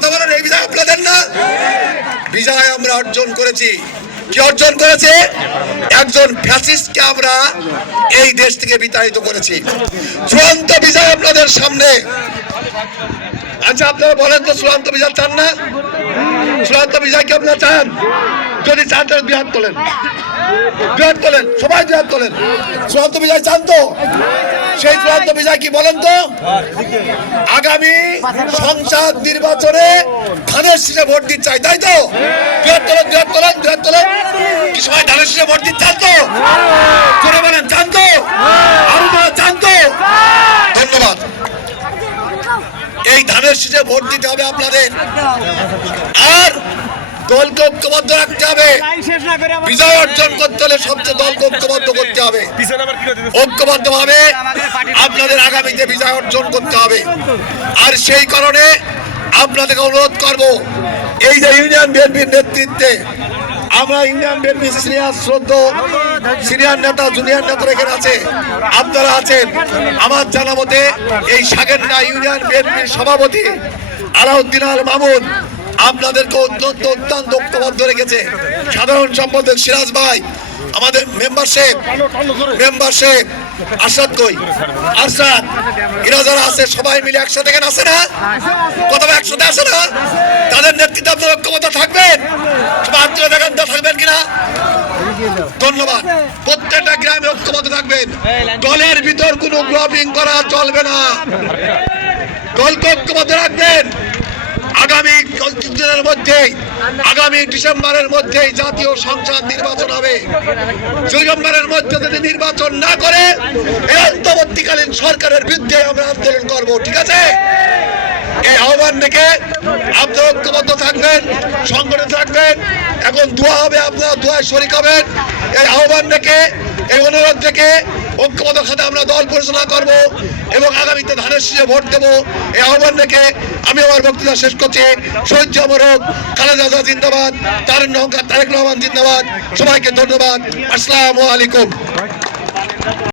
কথা বলেন, এই বিজয় আপনাদের না? বিজয় আমরা অর্জন করেছি। কি অর্জন করেছে? একজন ফ্যাসিস্টকে আমরা এই দেশ থেকে বিতাড়িত করেছি। চূড়ান্ত বিজয় আপনাদের সামনে। আচ্ছা আপনারা বলেন তো, চূড়ান্ত বিজয় চান না? চূড়ান্ত বিজয় কি আপনারা চান? যদি চান, তাহলে হাত তোলেন। হাত তোলেন, সবাই হাত তোলেন। চূড়ান্ত বিজয় চান তো? সেই চূড়ান্ত বিজয় কি বলেন তো? আগামী সংসদ নির্বাচনে ধানের শীষে ভোট দিতে চাই, তাই তো? হাত তোলেন হাত তোলেন দুই তোলেন কি সবাই ধানের শীষে ভোট দিতে চান তো? জোরে বলেন, চান তো? চান তো? ধন্যবাদ। এই ধানের শীষে ভোট দিতে হবে আপনাদের। আর দলকে ঐক্যবদ্ধ রাখতে হবে। বিজয় অর্জন করতে হলে সবচেয়ে দলকে ঐক্যবদ্ধ করতে হবে। ঐক্যবদ্ধ ভাবে আপনাদের আগামীতে বিজয় অর্জন করতে হবে। আর সেই কারণে আপনাদেরকে অনুরোধ করব এই যে ইউনিয়ন বিএনপির নেতৃত্বে আমরা ইউনিয়ন বিএনপি সিনিয়র শ্রদ্ধ সিনিয়র নেতা জুনিয়র নেতা এখানে আছে আপনারা আছেন। আমার জানা মতে এই সাগেরনা ইউনিয়ন বিএনপির সভাপতি আলাউদ্দিন আল মামুন আপনাদেরকে অত্যন্ত অত্যন্ত ঐক্যবদ্ধ রেখেছে সাধারণ সম্পাদক সিরাজ ভাই, আমাদের মেম্বারশিপ মেম্বারশিপ আরশাদ কই? আরশাদ, এরা যারা আছে, সবাই মিলে একসাথে এখানে আসে না? কথা একসাথে আছে না? তাদের নেতৃত্বে আপনার ঐক্যবদ্ধ থাকবেন সবাই আত্মীয় দেখান থাকবেন কিনা? ধন্যবাদ। প্রত্যেকটা গ্রামে ঐক্যবদ্ধ থাকবেন দলের ভিতর কোনো গ্রপিং করা চলবে না। দলকে ঐক্যবদ্ধ রাখবেন। আগামী দিনের মধ্যেই আগামী ডিসেম্বরের মধ্যেই জাতীয় সংসদ নির্বাচন হবে। ডিসেম্বরের মধ্যে যদি নির্বাচন না করে অন্তর্বর্তীকালীন সরকারের বিরুদ্ধে আমরা আন্দোলন করব, ঠিক আছে? এই আহ্বান রেখে আপনারা ঐক্যবদ্ধ থাকবেন, সংগঠিত থাকবেন, এখন দোয়া হবে আপনারা, দোয়ায় শরিক হবেন। এই আহ্বান রেখে, এই অনুরোধ রেখে ঐক্যবদ্ধ সাথে আমরা দল পরিচালনা করব এবং আগামীতে ধানের শীষে ভোট দেব। এই আহ্বান রেখে আমি আমার বক্তৃতা শেষ করছি। সৈর্য অমরক খালেদাজা জিন্দাবাদ, তারেক তারেক রহমান জিন্দাবাদ। সবাইকে ধন্যবাদ। আসসালামু আলাইকুম।